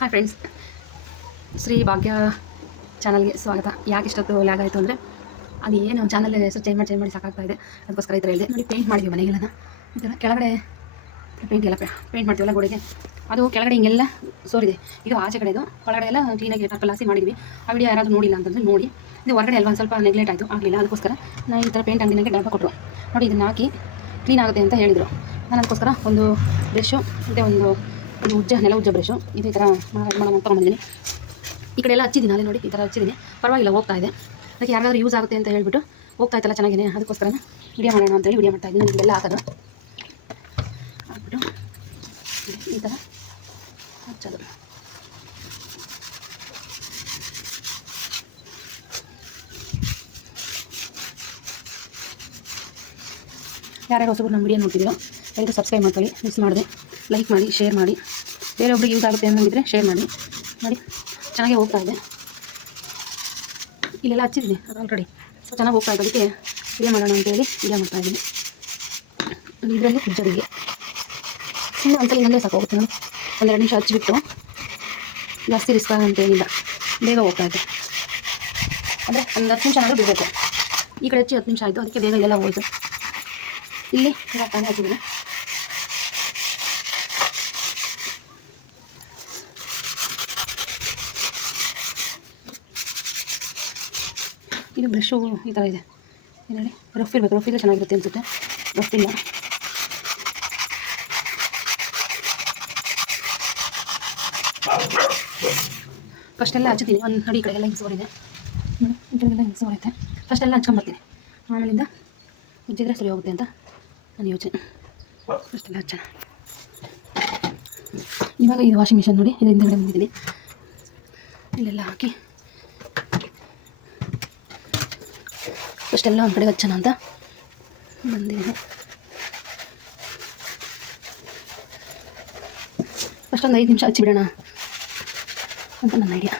Hi friends, Shri ಭಾಗ್ಯ ಚಾನಲ್ಗೆ ಸ್ವಾಗತ. ಯಾಕೆ ಇಷ್ಟೊತ್ತು ಲ್ಯಾಗ್ ಆಯಿತು ಅಂದರೆ ಅದು ಏನು ಚಾನಲ್ ಹೆಸರು ಚೇಂಜ್ ಮಾಡಿ ಸಾಕಾಗ್ತಾ ಇದೆ. ಅದಕ್ಕೋಸ್ಕರ ಈ ಥರ ಹೇಳಿದೆ. ನೋಡಿ, ಪೇಂಟ್ ಮಾಡಿದ್ವಿ ಮನೆಗೆಲ್ಲ. ಈ ಥರ ಕೆಳಗಡೆ ಪೇಂಟ್ ಮಾಡ್ತೀವಲ್ಲ ಗೋಡೆಗೆ, ಅದು ಕೆಳಗಡೆ ಹಿಂಗೆಲ್ಲ ಸೋರಿದೆ. ಇದು ಆಚೆ ಕಡೆದು, ಒಳಗಡೆ ಎಲ್ಲ ಕ್ಲೀನಾಗಿ ಟರ್ಪಲ್ ಹಾಕಿ ಮಾಡಿದ್ವಿ. ಆ ವಿಡಿಯೋ ಯಾರಾದರೂ ನೋಡಿಲ್ಲ ಅಂತಂದರೆ ನೋಡಿ. ಇದು ಹೊರಗಡೆ ಅಲ್ವಾ ಸ್ವಲ್ಪ ನೆಗ್ಲೆಕ್ಟ್ ಆಯಿತು, ಆಗಲಿಲ್ಲ. ಅದಕ್ಕೋಸ್ಕರ ನಾನು ಈ ಥರ ಪೇಂಟ್ ಅಂಗಡಿಗೆ ಡಬ್ಬ ಕೊಟ್ಟರು. ನೋಡಿ, ಇದನ್ನು ಹಾಕಿ ಕ್ಲೀನ್ ಆಗುತ್ತೆ ಅಂತ ಹೇಳಿದರು. ನಾನು ಅದಕ್ಕೋಸ್ಕರ ಒಂದು ಬ್ರಷು ಮತ್ತು ಒಂದು ನೆಲ ಉಜ್ಜ ಬ್ರಷು ಈ ಥರ ಮಾಡೋಣ ಅಂತ ತೊಗೊಂಡಿದ್ದೀನಿ. ಈ ಕಡೆ ಎಲ್ಲ ಹಚ್ಚಿದ್ದೀನಿ, ಅಲ್ಲೇ ನೋಡಿ ಈ ಥರ ಹಚ್ಚಿದ್ದೀನಿ. ಪರವಾಗಿಲ್ಲ, ಹೋಗ್ತಾ ಇದೆ. ಅದಕ್ಕೆ ಯಾರಾದರೂ ಯೂಸ್ ಆಗುತ್ತೆ ಅಂತ ಹೇಳ್ಬಿಟ್ಟು ಹೋಗ್ತಾ ಇತ್ತಲ್ಲ ಚೆನ್ನಾಗಿದೆ. ಅದಕ್ಕೋಸ್ಕರ ವಿಡಿಯೋ ಮಾಡೋಣ ಅಂತೇಳಿ ವಿಡಿಯೋ ಮಾಡ್ತಾಯಿದ್ದೀನಿ. ಇದೆಲ್ಲ ಹಾಕೋದು ಹಾಕ್ಬಿಟ್ಟು ಈ ಥರ ಹಚ್ಚೋದು. ಯಾರ್ಯಾರು ಹೊಸಬ್ರು ನಮ್ಮ ವಿಡಿಯೋ ನೋಡ್ತಿದ್ದೀರೋ ದಯವಿಟ್ಟು ಸಬ್ಸ್ಕ್ರೈಬ್ ಮಾಡ್ಕೊಳ್ಳಿ, ಮಿಸ್ ಮಾಡಿದೆ ಲೈಕ್ ಮಾಡಿ, ಶೇರ್ ಮಾಡಿ. ಬೇರೆಯೊಬ್ಬರಿಗೆ ಯೂಸ್ ಆಗುತ್ತೆ ಅನ್ನೋದಿದ್ರೆ ಶೇರ್ ಮಾಡಿ. ನೋಡಿ, ಚೆನ್ನಾಗೇ ಹೋಗ್ತಾ ಇದೆ. ಇಲ್ಲೆಲ್ಲ ಹಚ್ಚಿದ್ದೀನಿ ಅದು ಆಲ್ರೆಡಿ, ಸೊ ಚೆನ್ನಾಗಿ ಹೋಗ್ತಾ ಇದೆ. ಅದಕ್ಕೆ ವಿಡಿಯೋ ಮಾಡೋಣ ಅಂತೇಳಿ ವಿಡಿಯೋ ಮಾಡ್ತಾಯಿದ್ದೀನಿ. ಇದರಲ್ಲಿ ಉಜ್ಜೋದಿಗೆ ಸುಮ್ಮನೆ ಒಂದ್ಸಲ ಇನ್ನೊಂದೇ ಸಾಕು ಹೋಗುತ್ತೆ. ನೋಡಿ, ಒಂದೆರಡು ನಿಮಿಷ ಹಚ್ಚಿಬಿಟ್ಟು, ಜಾಸ್ತಿ ರಿಸ್ಕ್ ಅಂತೇನಿಲ್ಲ, ಬೇಗ ಹೋಗ್ತಾ ಇದೆ. ಅಂದರೆ ಒಂದು 10 ನಿಮಿಷ ಆದರೂ ಬಿಡಬೇಕು. ಈ ಕಡೆ ಹಚ್ಚಿ 10 ನಿಮಿಷ ಆಯಿತು, ಅದಕ್ಕೆ ಬೇಗ ಎಲ್ಲ ಹೋಯ್ತು. ಇಲ್ಲಿ ತಾನೇ ಹಾಕಿದ್ದೀನಿ. ಇದು ಬ್ರಷು ಈ ಥರ ಇದೆ. ಏನೇಳಿ ರಫ್ ಇರಬೇಕು, ರಫ್ ಇಲ್ಲ ಚೆನ್ನಾಗಿರುತ್ತೆ ಅನಿಸುತ್ತೆ. ರಫ್ ಇಲ್ಲ. ಫಸ್ಟೆಲ್ಲ ಹಚ್ಚಿದ್ದೀನಿ. ಒಂದು ನೋಡಿ, ಈ ಕಡೆಗೆಲ್ಲ ಹಿಂಗೆ ಸೋರಿದೆ. ಈ ಕಡೆಗೆಲ್ಲ ಹಿಂಗೆ ಸೋರೈತೆ. ಫಸ್ಟೆಲ್ಲ ಹಚ್ಕೊಂಬರ್ತೀನಿ, ಆಮೇಲಿಂದ ಉಜ್ಜಿದ್ರೆ ಸರಿ ಹೋಗುತ್ತೆ ಅಂತ ನನ್ನ ಯೋಚನೆ. ಫಸ್ಟೆಲ್ಲ ಹಚ್ಚೋಣ. ಇವಾಗ ಇದು ವಾಷಿಂಗ್ ಮಿಷನ್ ನೋಡಿ, ಇದು ಹಿಂದೆಗಡೆ ಬಂದಿದ್ದೀನಿ. ಇಲ್ಲೆಲ್ಲ ಹಾಕಿ ಫಸ್ಟೆಲ್ಲ ಒಂದು ಕಡೆ ಹಚ್ಚೋಣ ಅಂತ ಬಂದಿದ್ದೀನಿ. ಫಸ್ಟ್ ಒಂದು 5 ನಿಮಿಷ ಹಚ್ಚಿಬಿಡೋಣ ಅಂತ ನನ್ನ ಐಡಿಯಾ.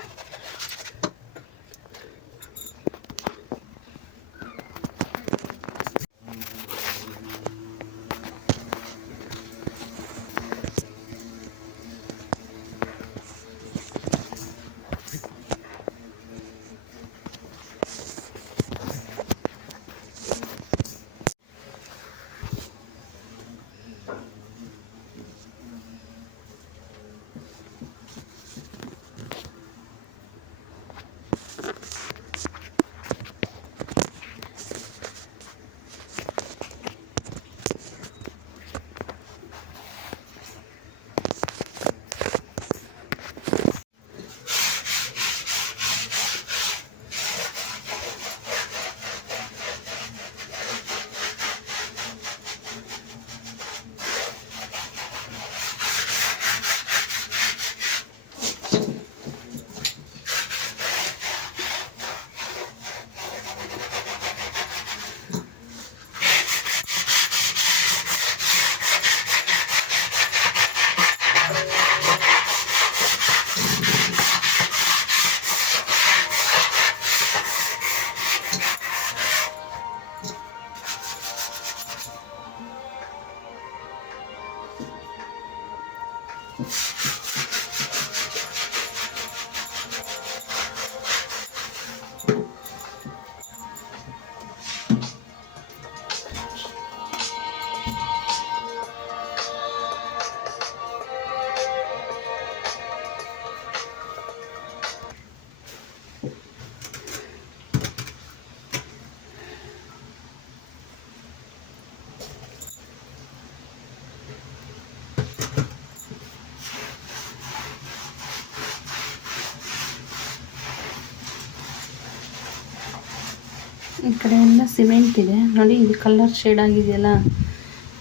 ಈ ಕಡೆ ಎಲ್ಲ ಸಿಮೆಂಟ್ ಇದೆ ನೋಡಿ, ಇದು ಕಲರ್ ಶೇಡ್ ಆಗಿದೆಯಲ್ಲ,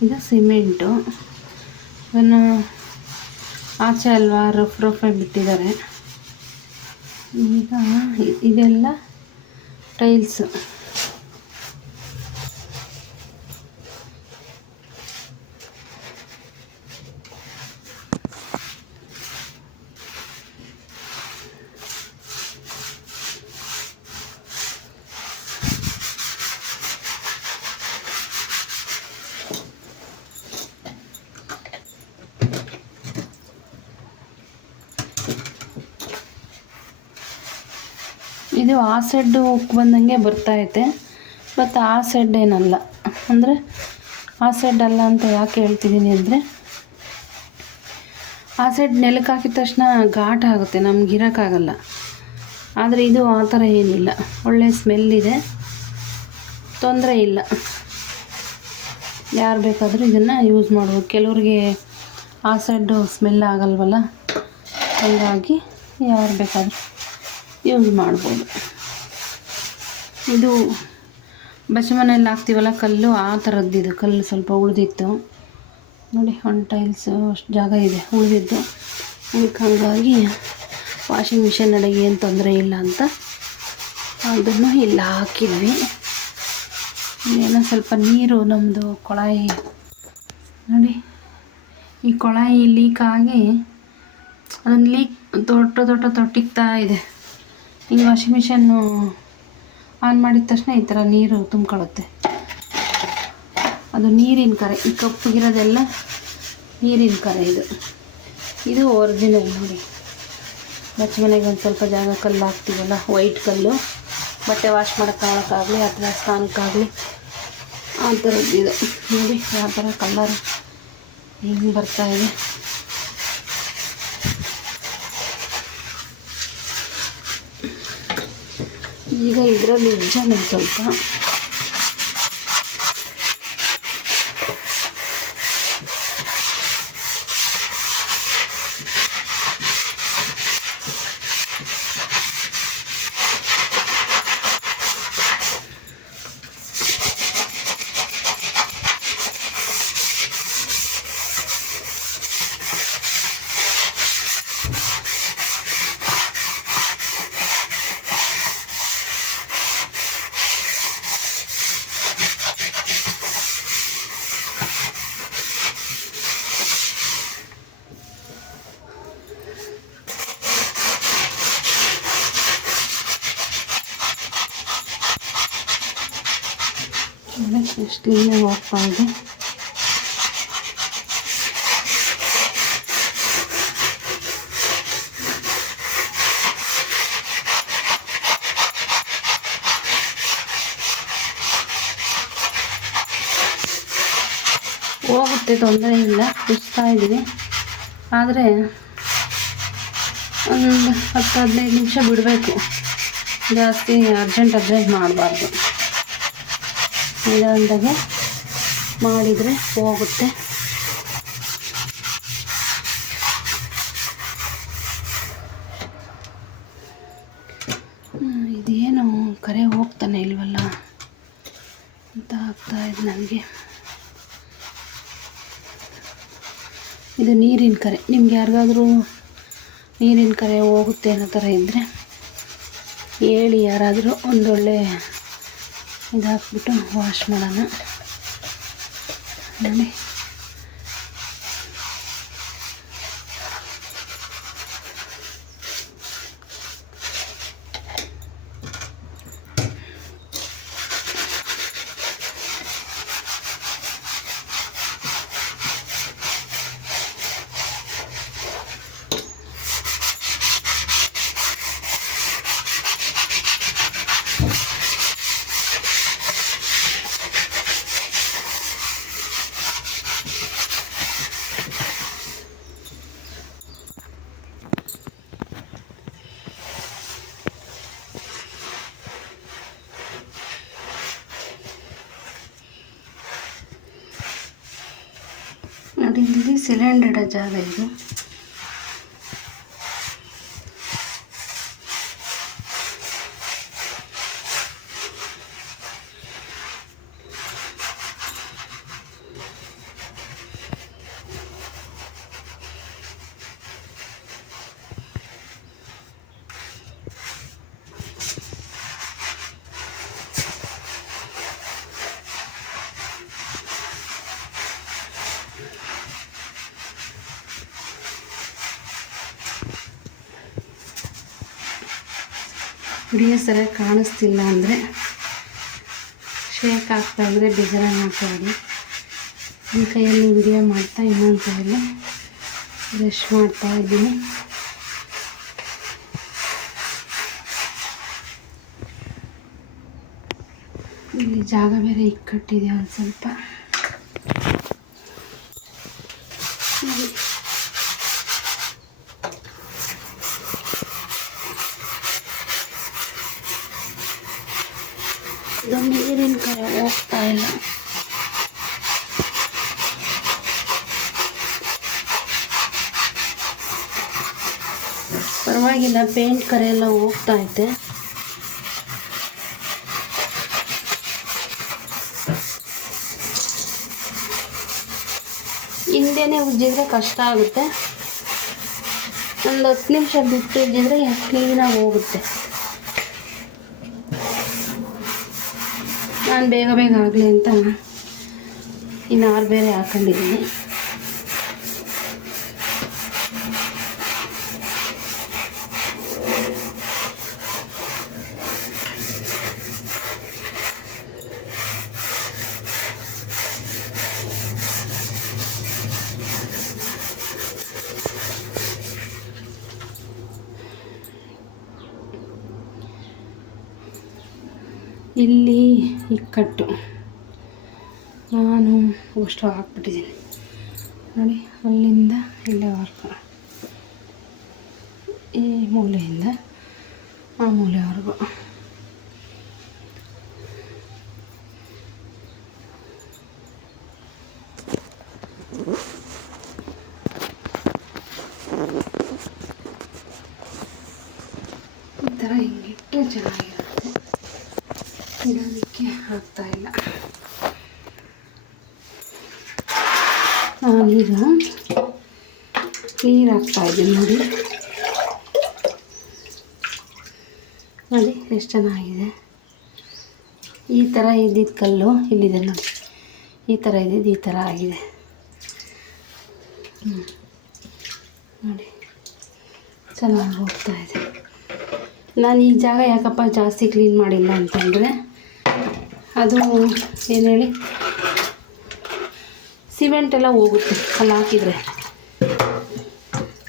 ಇದು ಸಿಮೆಂಟು. ಅದನ್ನು ಆಚೆ ಅಲ್ವಾ ರಫ್ ಆಗಿ ಬಿಟ್ಟಿದ್ದಾರೆ. ಈಗ ಇದೆಲ್ಲ ಟೈಲ್ಸ್. ಇದು ಆ ಸೈಡು ಉಕ್ಕು ಬಂದಂಗೆ ಬರ್ತಾಯಿದೆ, ಬಟ್ ಆ ಸೈಡ್ ಏನಲ್ಲ. ಅಂದರೆ ಆ ಸೈಡ್ ಅಲ್ಲ ಅಂತ ಯಾಕೆ ಹೇಳ್ತಿದ್ದೀನಿ ಅಂದರೆ, ಆ ಸೈಡ್ ನೆಲಕ್ಕೆ ಹಾಕಿದ ತಕ್ಷಣ ಘಾಟ್ ಆಗುತ್ತೆ, ನಮ್ಗೆ ಇರೋಕ್ಕಾಗಲ್ಲ. ಆದರೆ ಇದು ಆ ಥರ ಏನಿಲ್ಲ, ಒಳ್ಳೆ ಸ್ಮೆಲ್ಲಿದೆ, ತೊಂದರೆ ಇಲ್ಲ. ಯಾರು ಬೇಕಾದರೂ ಇದನ್ನು ಯೂಸ್ ಮಾಡ್ಬೋದು. ಕೆಲವ್ರಿಗೆ ಆ ಸೈಡು ಸ್ಮೆಲ್ ಆಗಲ್ವಲ್ಲ, ಹಾಗಾಗಿ ಯಾರು ಬೇಕಾದರೂ ಯೂಸ್ ಮಾಡ್ಬೋದು. ಇದು ಬಚ್ಚ ಮನೆಯಲ್ಲಿ ಹಾಕ್ತೀವಲ್ಲ ಕಲ್ಲು, ಆ ಥರದ್ದಿದು ಕಲ್ಲು ಸ್ವಲ್ಪ ಉಳಿದಿತ್ತು ನೋಡಿ. 1 ಟೈಲ್ಸ್ ಅಷ್ಟು ಜಾಗ ಇದೆ ಉಳಿದಿದ್ದು, ಅದಕ್ಕೆ ಹಾಗಾಗಿ ವಾಷಿಂಗ್ ಮಿಷಿನ್ ಅಡಿಗೆ ಏನು ತೊಂದರೆ ಇಲ್ಲ ಅಂತ ಅದನ್ನು ಇಲ್ಲ ಹಾಕಿದ್ವಿ. ಏನೋ ಸ್ವಲ್ಪ ನೀರು ನಮ್ಮದು ಕೊಳಾಯಿ ನೋಡಿ, ಈ ಕೊಳಾಯಿ ಲೀಕ್ ಆಗಿ ಅದನ್ನು ಲೀಕ್ ತೊಟ್ಟಿಗ್ತಾ ಇದೆ. ಈ ವಾಷಿಂಗ್ ಮಿಷನ್ನು ಆನ್ ಮಾಡಿದ ತಕ್ಷಣ ಈ ಥರ ನೀರು ತುಂಬ್ಕೊಳ್ಳುತ್ತೆ. ಅದು ನೀರಿನ ಕರೆ, ಈ ಕಪ್ಪಗಿರೋದೆಲ್ಲ ನೀರಿನ ಕರೆ. ಇದು ಒರಿಜಿನಲ್ ನೋಡಿ. ಬಚ್ಚ ಮನೆಗೆ ಒಂದು ಸ್ವಲ್ಪ ಜಾಗ ಕಲ್ಲು ಹಾಕ್ತೀವಲ್ಲ, ವೈಟ್ ಕಲ್ಲು, ಬಟ್ಟೆ ವಾಶ್ ಮಾಡೋಕ್ಕಾಗಲಿ ಅಥವಾ ಸ್ನಾನಕ್ಕಾಗಲಿ, ಆ ಥರದ್ದು ಇದು ನೋಡಿ. ಯಾವ ಥರ ಕಲರ್ ಹಿಂಗೆ ಬರ್ತಾಯಿದೆ. ಈಗ ಇದರಲ್ಲಿ ಉಜ್ಜಾನೆ ಸ್ವಲ್ಪ ಎಷ್ಟು ಕ್ಲೀನಾಗಿ ಹೋಗ್ತಾ ಇದೆ. ಹೋಗುತ್ತೆ, ತೊಂದರೆ ಇಲ್ಲ. ಉಜ್ತಾ ಇದ್ದೀನಿ, ಆದರೆ ಒಂದು 10-15 ನಿಮಿಷ ಬಿಡಬೇಕು. ಜಾಸ್ತಿ ಅರ್ಜೆಂಟ್ ಮಾಡಬಾರ್ದು. ನಿಧಾನದಾಗೆ ಮಾಡಿದರೆ ಹೋಗುತ್ತೆ. ಇದೇನು ಕರೆ ಹೋಗ್ತಾನೆ ಇಲ್ವಲ್ಲ ಅಂತ ಆಗ್ತಾಯಿದೆ ನನಗೆ. ಇದು ನೀರಿನ ಕರೆ. ನಿಮ್ಗೆ ಯಾರಿಗಾದ್ರೂ ನೀರಿನ ಕರೆ ಹೋಗುತ್ತೆ ಅನ್ನೋ ಥರ ಇದ್ದರೆ ಹೇಳಿ, ಯಾರಾದರೂ ಒಂದೊಳ್ಳೆ ಇದು ಹಾಕ್ಬಿಟ್ಟು ವಾಶ್ ಮಾಡೋಣ ನೋಡಿ. ನೋಡಿ, ಇಲ್ಲಿ ಸಿಲಿಂಡರ್ ಇಡೋ ಜಾಗ ಇದು. ವಿಡಿಯೋ ಸರಿಯಾಗಿ ಕಾಣಿಸ್ತಿಲ್ಲ ಅಂದರೆ ಶೇಕ್ ಆಗ್ತಾಯಿದ್ರೆ ಬೇಜಾರಾಗಿ ಮಾಡ್ತಾಯಿದ್ದೀನಿ. ಈ ಕೈಯಲ್ಲಿ ವಿಡಿಯೋ ಮಾಡ್ತಾ ಇನ್ನೊಂದು ಕೈಯಲ್ಲಿ ಬ್ರಷ್ ಮಾಡ್ತಾಯಿದ್ದೀನಿ. ಜಾಗ ಬೇರೆ ಇಕ್ಕಟ್ಟಿದೆ ಒಂದು ಸ್ವಲ್ಪ. ಇದು ನೀರಿನ ಕಡೆ ಹೋಗ್ತಾ ಇಲ್ಲ. ಪರವಾಗಿಲ್ಲ, ಪೇಂಟ್ ಕರೆ ಎಲ್ಲ ಹೋಗ್ತಾ ಐತೆ. ಹಿಂದೆನೇ ಉಜ್ಜಿದ್ರೆ ಕಷ್ಟ ಆಗುತ್ತೆ, ಒಂದು 10 ನಿಮಿಷ ಬಿಟ್ಟು ಉಜ್ಜಿದ್ರೆ ಕ್ಲೀನಾಗಿ ಹೋಗುತ್ತೆ. ನಾನು ಬೇಗ ಬೇಗ ಆಗಲಿ ಅಂತ ಇನ್ನು ಆರು ಬೇರೆ ಹಾಕೊಂಡಿದ್ದೀನಿ. ಇಲ್ಲಿ ಇಕ್ಕಟ್ಟು ನಾನು ಅಷ್ಟು ಹಾಕ್ಬಿಟ್ಟಿದ್ದೀನಿ ನೋಡಿ. ಅಲ್ಲಿಂದ ಇಲ್ಲಿವರೆಗೂ, ಈ ಮೂಲೆಯಿಂದ ಆ ಮೂಲೆವರೆಗೂ. ಈ ಥರ ಹಿಂಗಿಟ್ಟು ಚೆನ್ನಾಗಿರುತ್ತೆ. ಇಡೋದಕ್ಕೆ ಆಗ್ತಾ ಇಲ್ಲ. ನಾನೀಗ ನೀರು ಹಾಕ್ತಾಯಿದ್ದೀನಿ ನೋಡಿ. ನೋಡಿ ಎಷ್ಟು ಚೆನ್ನಾಗಿದೆ. ಈ ಥರ ಇದ್ದಿದ್ದು ಕಲ್ಲು ಇಲ್ಲಿದೆ ನೋಡಿ. ಈ ಥರ ಇದ್ದಿದ್ದು ಈ ಥರ ಆಗಿದೆ ನೋಡಿ, ಚೆನ್ನಾಗಿ ಹೋಗ್ತಾಯಿದೆ. ನಾನು ಈ ಜಾಗ ಯಾಕಪ್ಪ ಜಾಸ್ತಿ ಕ್ಲೀನ್ ಮಾಡಿಲ್ಲ ಅಂತಂದರೆ, ಅದು ಏನು ಹೇಳಿ, ಸಿಮೆಂಟ್ ಎಲ್ಲ ಹೋಗುತ್ತೆ. ಕಲ್ಲು ಹಾಕಿದರೆ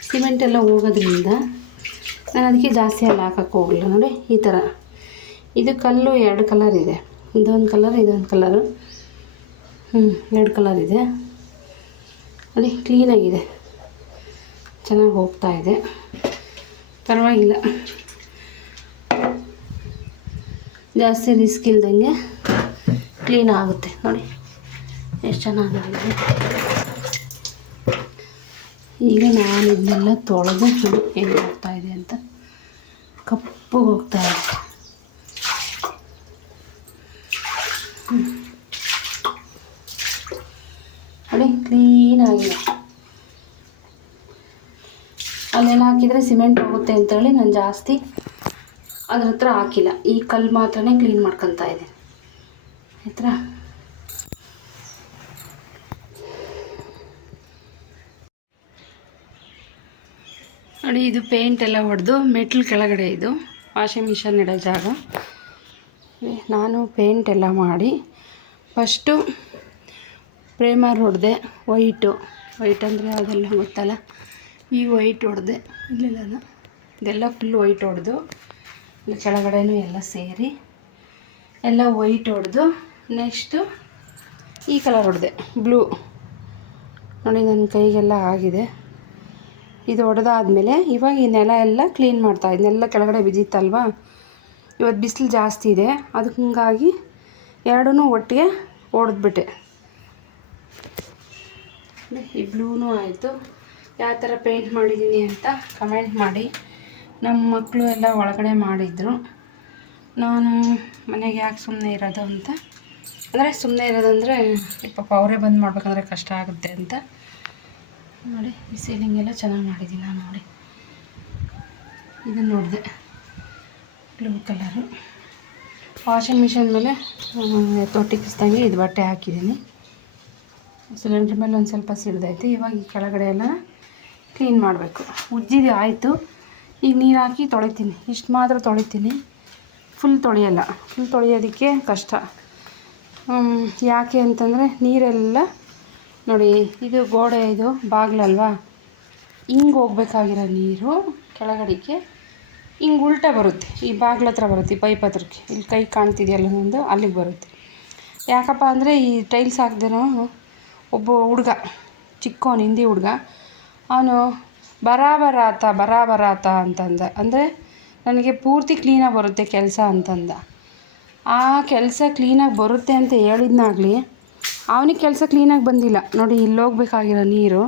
ಸಿಮೆಂಟ್ ಎಲ್ಲ ಹೋಗೋದ್ರಿಂದ ನಾನು ಅದಕ್ಕೆ ಜಾಸ್ತಿ ಅಲ್ಲಿ ಹಾಕಕ್ಕೆ ಹೋಗಲಿಲ್ಲ ನೋಡಿ. ಈ ಥರ ಇದು ಕಲ್ಲು 2 ಕಲರ್ ಇದೆ, ಇದೊಂದು ಕಲರ್ ಇದೊಂದು ಕಲರು. 2 ಕಲರ್ ಇದೆ ನೋಡಿ. ಕ್ಲೀನಾಗಿದೆ, ಚೆನ್ನಾಗಿ ಹೋಗ್ತಾಯಿದೆ, ಪರವಾಗಿಲ್ಲ. ಜಾಸ್ತಿ ರಿಸ್ಕ್ ಇಲ್ದಂಗೆ ಕ್ಲೀನ್ ಆಗುತ್ತೆ ನೋಡಿ, ಎಷ್ಟು ಚೆನ್ನಾಗಿದೆ. ಈಗ ನಾನು ಇದನ್ನೆಲ್ಲ ತೊಳೆದು ಹೆಂಗೆ ಹೋಗ್ತಾಯಿದೆ ಅಂತ, ಕಪ್ಪು ಹೋಗ್ತಾಯಿದೆ. ನೋಡಿ ಕ್ಲೀನಾಗಿದೆ. ಅಲ್ಲೆಲ್ಲ ಹಾಕಿದರೆ ಸಿಮೆಂಟ್ ಹೋಗುತ್ತೆ ಅಂತೇಳಿ ನಾನು ಜಾಸ್ತಿ ಅದ್ರ ಹತ್ರ ಹಾಕಿಲ್ಲ. ಈ ಕಲ್ಲು ಮಾತ್ರನೇ ಕ್ಲೀನ್ ಮಾಡ್ಕೊತಾ ಇದ್ದೀನಿ. ಆಯ್ತಾ? ನೋಡಿ, ಇದು ಪೇಂಟ್ ಎಲ್ಲ ಹೊಡೆದು ಮೆಟ್ಲು ಕೆಳಗಡೆ ಇದು ವಾಷಿಂಗ್ ಮಿಷನ್ ಇಡೋ ಜಾಗ. ನಾನು ಪೇಂಟ್ ಎಲ್ಲ ಮಾಡಿ ಫಸ್ಟು ಪ್ರೇಮರ್ ಹೊಡೆದೆ. ವೈಟ್ ಅಂದರೆ ಅದೆಲ್ಲ ಗೊತ್ತಲ್ಲ, ಈ ವೈಟ್ ಹೊಡೆದೆ. ಇಲ್ಲೆಲ್ಲ ಇದೆಲ್ಲ ಫುಲ್ ವೈಟ್ ಹೊಡೆದು, ಕೆಳಗಡೆನೂ ಎಲ್ಲ ಸೇರಿ ಎಲ್ಲ ವೈಟ್ ಹೊಡೆದು, ನೆಕ್ಸ್ಟು ಈ ಕಲರ್ ಹೊಡೆದೆ, ಬ್ಲೂ. ನೋಡಿ ನನ್ನ ಕೈಗೆಲ್ಲ ಆಗಿದೆ. ಇದು ಹೊಡೆದಾದ್ಮೇಲೆ ಇವಾಗ ಈ ನೆಲ ಎಲ್ಲ ಕ್ಲೀನ್ ಮಾಡ್ತಾ ಇದನ್ನೆಲ್ಲ ಕೆಳಗಡೆ ಬಿದ್ದಿತ್ತಲ್ವ. ಇವತ್ತು ಬಿಸಿಲು ಜಾಸ್ತಿ ಇದೆ, ಅದಕ್ಕೆ ಹಿಂಗಾಗಿ ಎರಡೂ ಒಟ್ಟಿಗೆ ಹೊಡೆದ್ಬಿಟ್ಟೆ. ಈ ಬ್ಲೂನೂ ಆಯಿತು. ಯಾವ ಥರ ಪೇಂಟ್ ಮಾಡಿದ್ದೀನಿ ಅಂತ ಕಮೆಂಟ್ ಮಾಡಿ. ನಮ್ಮ ಮಕ್ಕಳು ಎಲ್ಲ ಒಳಗಡೆ ಮಾಡಿದರು. ನಾನು ಮನೆಗೆ ಯಾಕೆ ಸುಮ್ಮನೆ ಇರೋದು ಅಂತ, ಅಂದರೆ ಸುಮ್ಮನೆ ಇರೋದಂದರೆ ಪಾಪ ಅವರೇ ಬಂದು ಮಾಡ್ಬೇಕಂದ್ರೆ ಕಷ್ಟ ಆಗುತ್ತೆ ಅಂತ ನೋಡಿ. ಈ ಸೀಲಿಂಗ್ ಎಲ್ಲ ಚೆನ್ನಾಗಿ ಮಾಡಿದ್ದೀನಿ ನಾನು ನೋಡಿ. ಇದನ್ನು ನೋಡಿದೆ, ಬ್ಲೂ ಕಲರು. ವಾಷಿಂಗ್ ಮಿಷಿನ್ ಮೇಲೆ ತೊಟ್ಟಿಕ್ಕಿಸ್ದಂಗೆ ಇದು ಬಟ್ಟೆ ಹಾಕಿದ್ದೀನಿ. ಸಿಲಿಂಡ್ರ್ ಮೇಲೆ ಒಂದು ಸ್ವಲ್ಪ ಸಿಡ್ದೈತೆ. ಇವಾಗ ಈ ಕೆಳಗಡೆ ಎಲ್ಲ ಕ್ಲೀನ್ ಮಾಡಬೇಕು. ಉಜ್ಜಿದೆ ಆಯಿತು. ಈಗ ನೀರು ಹಾಕಿ ತೊಳಿತೀನಿ, ಇಷ್ಟು ಮಾತ್ರ ತೊಳಿತೀನಿ, ಫುಲ್ ತೊಳೆಯಲ್ಲ. ಫುಲ್ ತೊಳೆಯೋದಕ್ಕೆ ಕಷ್ಟ. ಯಾಕೆ ಅಂತಂದರೆ ನೀರೆಲ್ಲ ನೋಡಿ, ಇದು ಗೋಡೆ, ಇದು ಬಾಗಿಲಲ್ವಾ, ಹಿಂಗೆ ಹೋಗ್ಬೇಕಾಗಿರೋ ನೀರು ಕೆಳಗಡೆಗೆ ಹಿಂಗೆ ಉಲ್ಟಾ ಬರುತ್ತೆ. ಈ ಬಾಗಿಲ ಹತ್ರ ಬರುತ್ತೆ, ಈ ಪೈಪ್ ಹತ್ರಕ್ಕೆ. ಇಲ್ಲಿ ಕೈ ಕಾಣ್ತಿದೆಯಲ್ಲ ಒಂದು, ಅಲ್ಲಿಗೆ ಬರುತ್ತೆ. ಯಾಕಪ್ಪ ಅಂದರೆ ಈ ಟೈಲ್ಸ್ ಹಾಕ್ದೇನೋ ಒಬ್ಬ ಹುಡುಗ ಚಿಕ್ಕವನು ಹಿಂದಿ ಹುಡುಗ ಅವನು ಬರಾಬರ ಅಂತಂದ. ಅಂದರೆ ನನಗೆ ಪೂರ್ತಿ ಕ್ಲೀನಾಗಿ ಬರುತ್ತೆ ಕೆಲಸ ಅಂತಂದ. ಆ ಕೆಲಸ ಕ್ಲೀನಾಗಿ ಬರುತ್ತೆ ಅಂತ ಹೇಳಿದ್ನಾಗಲಿ ಅವನಿಗೆ ಕೆಲಸ ಕ್ಲೀನಾಗಿ ಬಂದಿಲ್ಲ. ನೋಡಿ ಇಲ್ಲಿ ಹೋಗ್ಬೇಕಾಗಿರೋ ನೀರು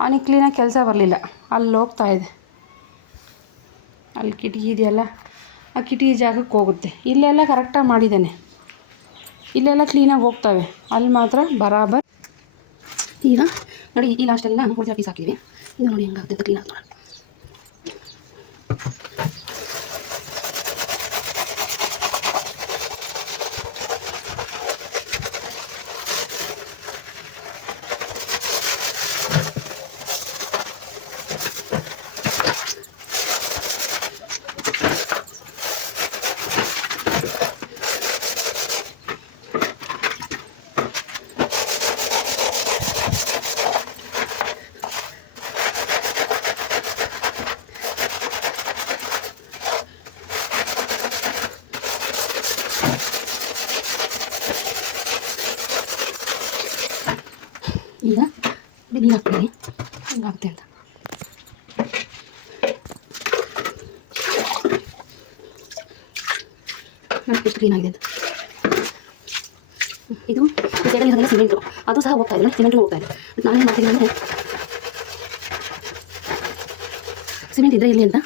ಅವನಿಗೆ ಕ್ಲೀನಾಗಿ ಕೆಲಸ ಬರಲಿಲ್ಲ, ಅಲ್ಲಿ ಹೋಗ್ತಾಯಿದೆ. ಅಲ್ಲಿ ಕಿಟಕಿ ಇದೆಯಲ್ಲ, ಆ ಕಿಟಕಿ ಜಾಗಕ್ಕೆ ಹೋಗುತ್ತೆ. ಇಲ್ಲೆಲ್ಲ ಕರೆಕ್ಟಾಗಿ ಮಾಡಿದ್ದಾನೆ, ಇಲ್ಲೆಲ್ಲ ಕ್ಲೀನಾಗಿ ಹೋಗ್ತವೆ, ಅಲ್ಲಿ ಮಾತ್ರ ಬರಾಬರ್. ಈಗ ನೋಡಿ ಈ ಲಾಸ್ಟೆಲ್ಲ ಉಳಿದ ಪೀಸ್ ಹಾಕಿದ್ವಿ. ಇದು ನೋಡಿ ಹೆಂಗಾಗುತ್ತೆ ಅಂತ ಕ್ಲೀನಾಗಿ ನೋಡೋಣ. ಈಗ ನೀರು ಹಾಕ್ತೀನಿ ಹೆಂಗಾಗುತ್ತೆ ಅಂತ. ನೋಡಿ ಎಷ್ಟು ಕ್ಲೀನಾಗಿದೆ ಅಂತ. ಇದು ಈ ಸೈಡಲ್ಲಿ ಇರೋದೆಲ್ಲ ಸಿಮೆಂಟು, ಅದು ಸಹ ಹೋಗ್ತಾ ಇದೆ, ಸಿಮೆಂಟು ಹೋಗ್ತಾ ಇದೆ. ನಾನೇನು ಮಾಡ್ತೀನಿ ಅಂದರೆ ಸಿಮೆಂಟ್ ಇದ್ದರೆ ಇಲ್ಲಿ ಅಂತ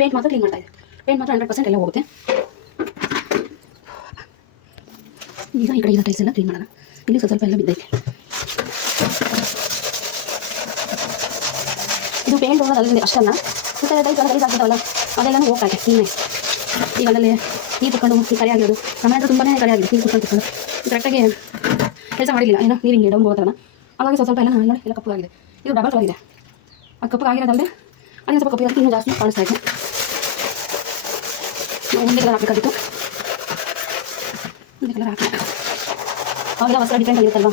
ಪೇಂಟ್ ಮಾತ್ರ ಕ್ಲೀನ್ ಮಾಡ್ತಾ ಇದೆ. ಪೇಂಟ್ ಮಾತ್ರ 100% ಎಲ್ಲ ಹೋಗುತ್ತೆ. ಈಗ ಈ ಕಡೆ ಇರೋ ಟೈಲ್ಸ್ ಎಲ್ಲ ಕ್ಲೀನ್ ಮಾಡೋಣ. ಇಲ್ಲಿ ಸ್ವಲ್ಪ ಎಲ್ಲ ಬಿದ್ದೈತೆ. ಇದು ಪೇಂಟ್ ಹೋಗೋದು ಅಲ್ಲದೆ ಅಷ್ಟಲ್ಲ, ಮತ್ತು ಟೈಲ್ಸ್ ಎಲ್ಲ ಗಲೀಜ್ ಆಗ್ತಿದ್ದಾವಲ್ಲ ಅದೆಲ್ಲನೂ ಹೋಗ್ತಾ ಇದೆ ಕ್ಲೀನಾಗಿ. ಈಗ ಅಲ್ಲಲ್ಲಿ ನೀರು ಕುತ್ಕೊಂಡು ಕರೆ ಆಗಿರೋದು ಸಮಯ ತುಂಬಾ ಕರೆ ಆಗಿದೆ. ನೀರು ಕುತ್ಕೊಂಡು ಕರೆಕ್ಟಾಗಿ ಕೆಲಸ ಮಾಡಿಲ್ಲ, ಏನೋ ನೀರು ಹಿಂಗೆ ಡೌನ್ ಹೋಗೋದಲ್ಲ, ಹಾಗಾಗಿ ಸ್ವಲ್ಪ ಎಲ್ಲ ನೋಡಿ ಎಲ್ಲ ಕಪ್ಪುಗಾಗಿದೆ. ಇದು ಡಬಲ್ ಕಲರ್ ಇದೆ. ಅದು ಕಪ್ಪುಗಾಗಿರೋದಲ್ಲದೆ ಅಲ್ಲಿ ಸ್ವಲ್ಪ ಕಪ್ಪು ಇನ್ನೂ ಜಾಸ್ತಿ ಕಾಣಿಸ್ತಾ ಇದೆ. ಒಂದೇ ಕಲರ್ ಹಾಕಬೇಕಾಗಿತ್ತು, ಒಂದೇ ಕಲರ್ ಹಾಕಿ ಅವೆಲ್ಲ ವಸ್ತ್ರ ಡಿಫ್ರೆಂಟ್ ಆಗಿರುತ್ತಲ್ವ,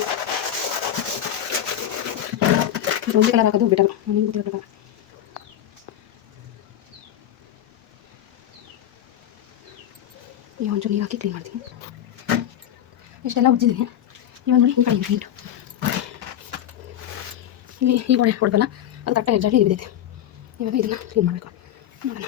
ಒಂದೇ ಕಲರ್ ಹಾಕೋದು ಬೆಟರ್. ನನಗೆ ಗೊತ್ತಿರೋ ಪ್ರಕಾರ ಈಗ ಒಂಚೂರು ನೀರು ಹಾಕಿ ಕ್ಲೀನ್ ಮಾಡ್ತೀನಿ. ಇಷ್ಟೆಲ್ಲ ಉಜ್ಜಿದ್ದೀನಿ. ಇವಾಗ ನೋಡಿ ಈ ಕಡೆ ಇದೆ ಪೇಂಟು, ಇಲ್ಲಿ ಈ ಗೋಡೆ ಹೊಡೆದಲ್ಲ ಅದು ಕರೆಕ್ಟಾಗಿ ಎಕ್ಸಾಕ್ಟ್ಲಿ ಬಿದ್ದೈತೆ. ಇವಾಗ ಇದನ್ನು ಕ್ಲೀನ್ ಮಾಡಬೇಕು ನೋಡೋಣ.